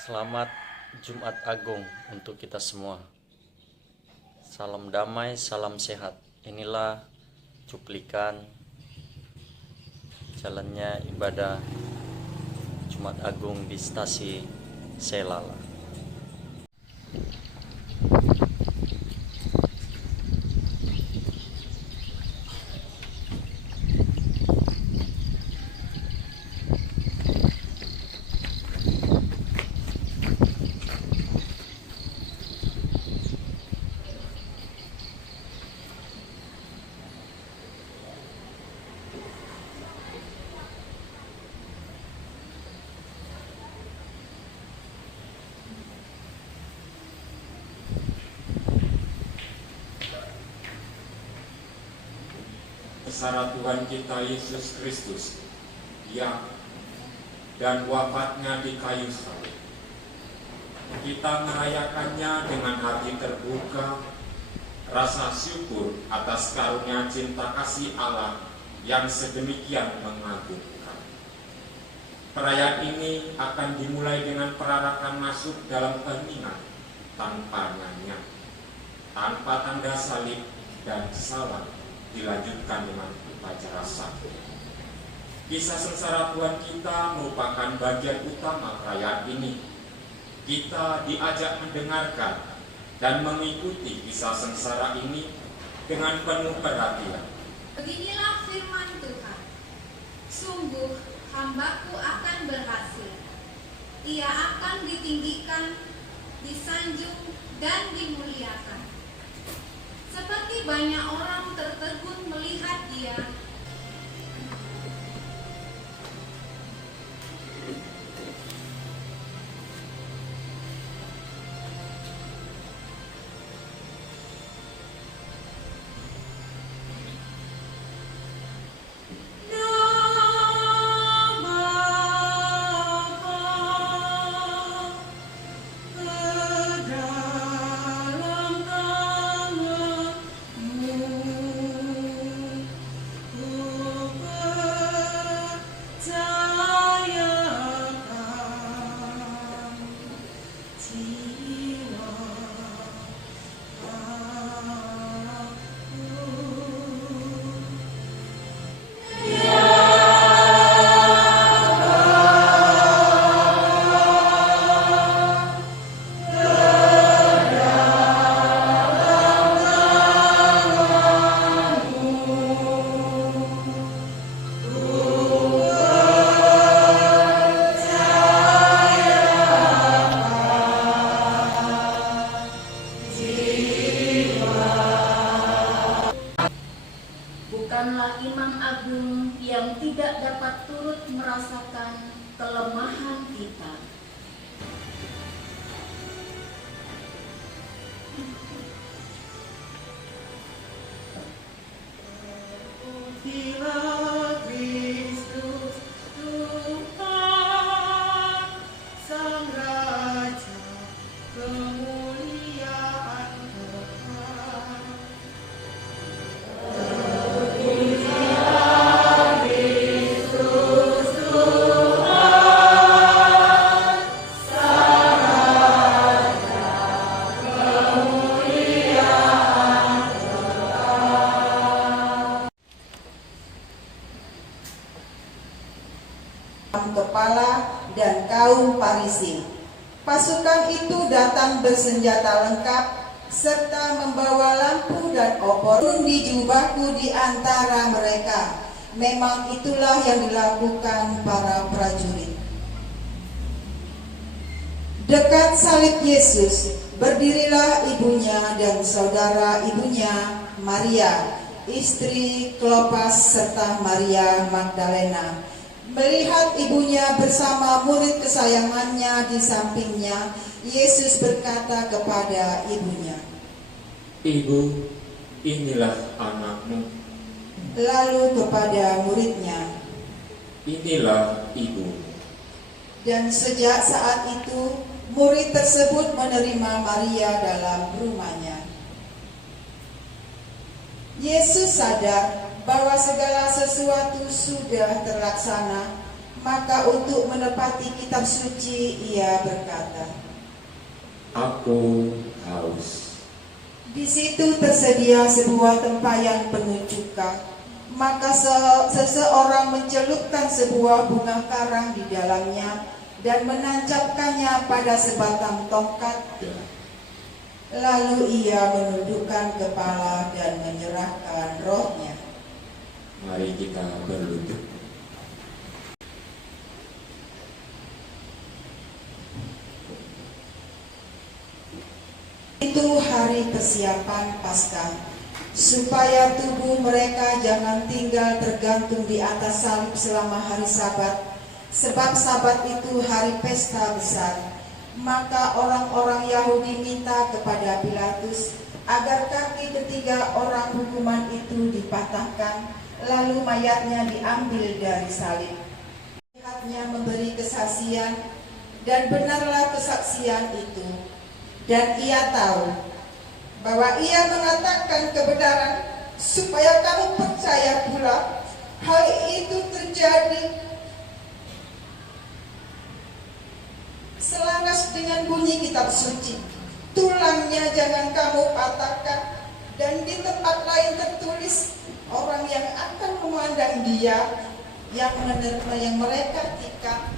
Selamat Jumat Agung untuk kita semua. Salam damai, salam sehat. Inilah cuplikan jalannya ibadah Jumat Agung di Stasi Selala. Kesarat Tuhan kita Yesus Kristus yang dan wafatnya di kayu salib. Kita merayakannya dengan hati terbuka, rasa syukur atas karunia cinta kasih Allah yang sedemikian mengagumkan. Perayaan ini akan dimulai dengan perarakan masuk dalam heningan tanpa nyanyian, tanpa tanda salib dan salam, dilanjutkan dengan upacara satu. Kisah sengsara Tuhan kita merupakan bagian utama perayaan ini. Kita diajak mendengarkan dan mengikuti kisah sengsara ini dengan penuh perhatian. Beginilah firman Tuhan. Sungguh hambaku akan berhasil. Ia akan ditinggikan, disanjung, dan dimuliakan. Seperti banyak orang tertegun melihat dia, bukanlah Imam Agung yang tidak dapat turut merasakan kelemahan kita. Terpujilah Kristus Tuhan, Sang Raja, kemuliaan Tuhan. Kepala dan kaum Farisi. Pasukan itu datang bersenjata lengkap serta membawa lampu dan obor. Di jubahku di antara mereka. Memang itulah yang dilakukan para prajurit. Dekat salib Yesus berdirilah ibunya dan saudara ibunya, Maria, istri Klopas serta Maria Magdalena. Melihat ibunya bersama murid kesayangannya di sampingnya, Yesus berkata kepada ibunya, Ibu, inilah anakmu. Lalu kepada muridnya, Inilah ibu. dan sejak saat itu murid tersebut menerima Maria dalam rumahnya. Yesus sadar bahwa segala sesuatu sudah terlaksana, Maka untuk menepati kitab suci ia berkata, Aku haus. di situ tersedia sebuah tempayan penuh cuka. Maka seseorang mencelupkan sebuah bunga karang di dalamnya dan menancapkannya pada sebatang tongkat. Lalu ia menundukkan kepala dan menyerahkan rohnya. Mari kita berlutut. Itu hari persiapan Paskah, supaya tubuh mereka jangan tinggal tergantung di atas salib selama hari Sabat, sebab Sabat itu hari pesta besar. Maka orang-orang Yahudi minta kepada Pilatus agar kaki ketiga orang hukuman itu dipatahkan, lalu mayatnya diambil dari salib. Lihatnya memberi kesaksian, dan benarlah kesaksian itu. Dan ia tahu bahwa ia mengatakan kebenaran, supaya kamu percaya pula. Hal itu terjadi selaras dengan bunyi kitab suci. Tulangnya jangan kamu patahkan. Dan di tempat lain tertulis, orang yang akan memandang dia yang mereka tikam.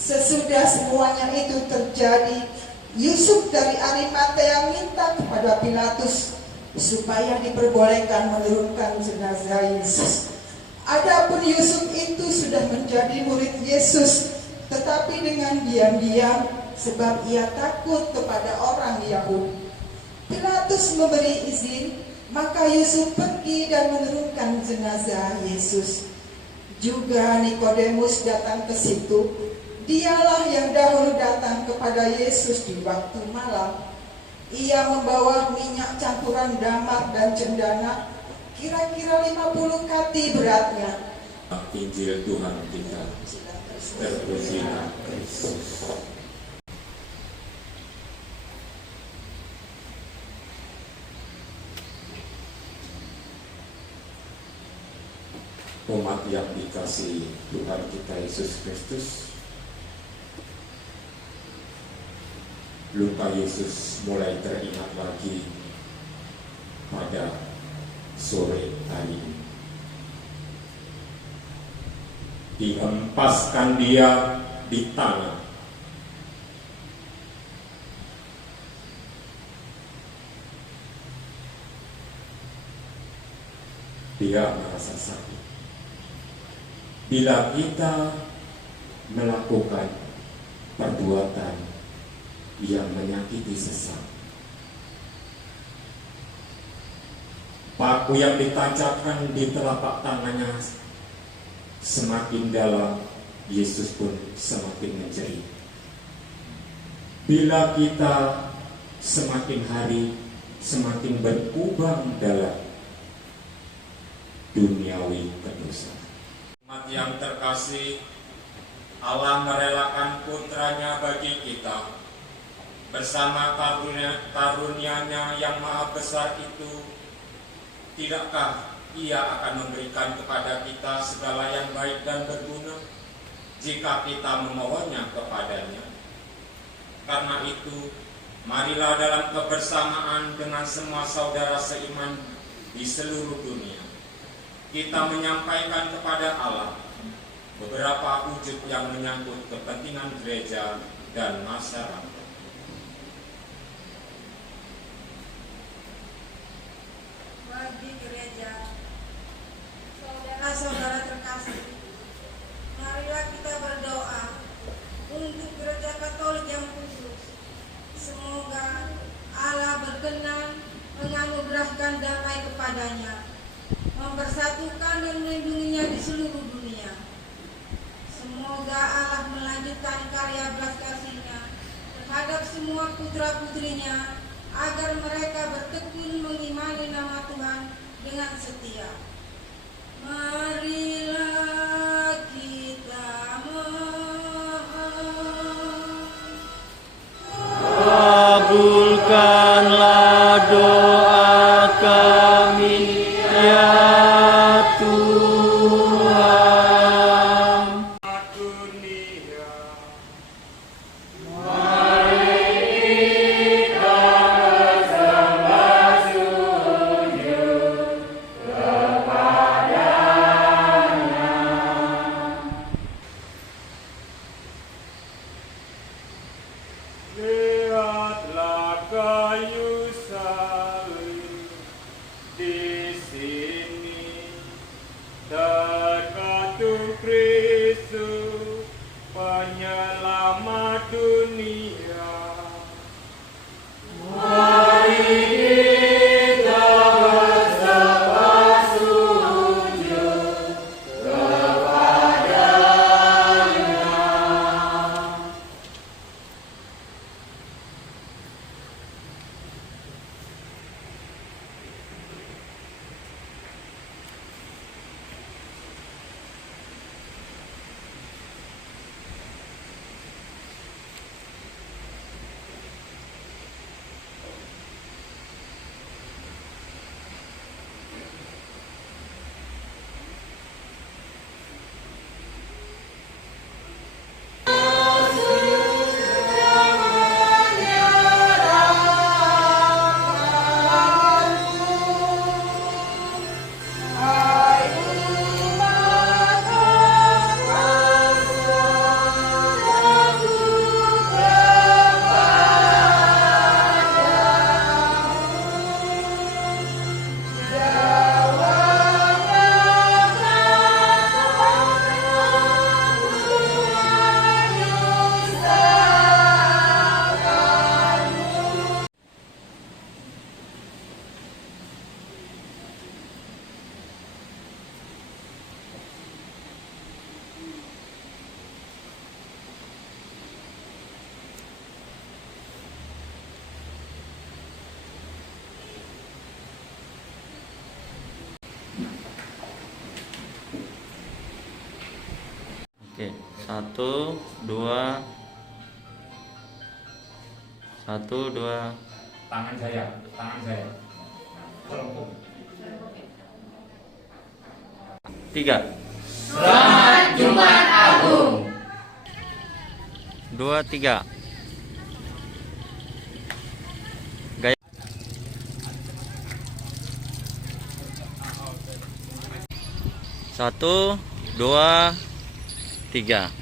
Sesudah semuanya itu terjadi, Yusuf dari Arimatea minta kepada Pilatus supaya diperbolehkan menurunkan jenazah Yesus. Adapun Yusuf itu sudah menjadi murid Yesus, tetapi dengan diam-diam, sebab ia takut kepada orang Yahudi. Pilatus memberi izin, maka Yusuf pergi dan menurunkan jenazah Yesus. Juga Nikodemus datang ke situ. Dialah yang dahulu datang kepada Yesus di waktu malam. Ia membawa minyak campuran damar dan cendana, kira-kira 50 kati beratnya. Injil Tuhan kita. Terpujilah Kristus. Umat yang dikasihi Tuhan kita Yesus Kristus, luka Yesus mulai teringat lagi pada sore hari ini. Dihempaskan dia di tanah. Dia merasa sakit. Bila kita melakukan perbuatan yang menyakiti sesat, paku yang ditancapkan di telapak tangannya semakin dalam, Yesus pun semakin menjerit. Bila kita semakin hari semakin berkubang dalam duniawi kedosaan. Umat yang terkasih, Allah merelakan putranya bagi kita. Bersama karunia-Nya yang maha besar itu, tidakkah Ia akan memberikan kepada kita segala yang baik dan berguna jika kita memohonnya kepadanya? Karena itu, marilah dalam kebersamaan dengan semua saudara seiman di seluruh dunia, kita menyampaikan kepada Allah beberapa wujud yang menyangkut kepentingan gereja dan masyarakat. Bagi gereja, saudara-saudara terkasih, marilah kita berdoa untuk gereja Katolik yang kudus. Semoga Allah berkenan menganugerahkan damai kepadanya, mempersatukan dan melindunginya di seluruh dunia. Semoga Allah melanjutkan karya belas kasih-Nya terhadap semua putra-putrinya, agar mereka bertekun mengimani nama Tuhan dengan setia. Marilah kita mohon. Kabulkanlah doa kami ya Kristus, penyelamat dunia. Mari kita bersembah sujud kepadanya. Oke, 1, 2, 1, 2. Tangan saya. Kelompok. 3. Selamat Jumat Agung. 2, 3. Gaya. 1, 2, 3.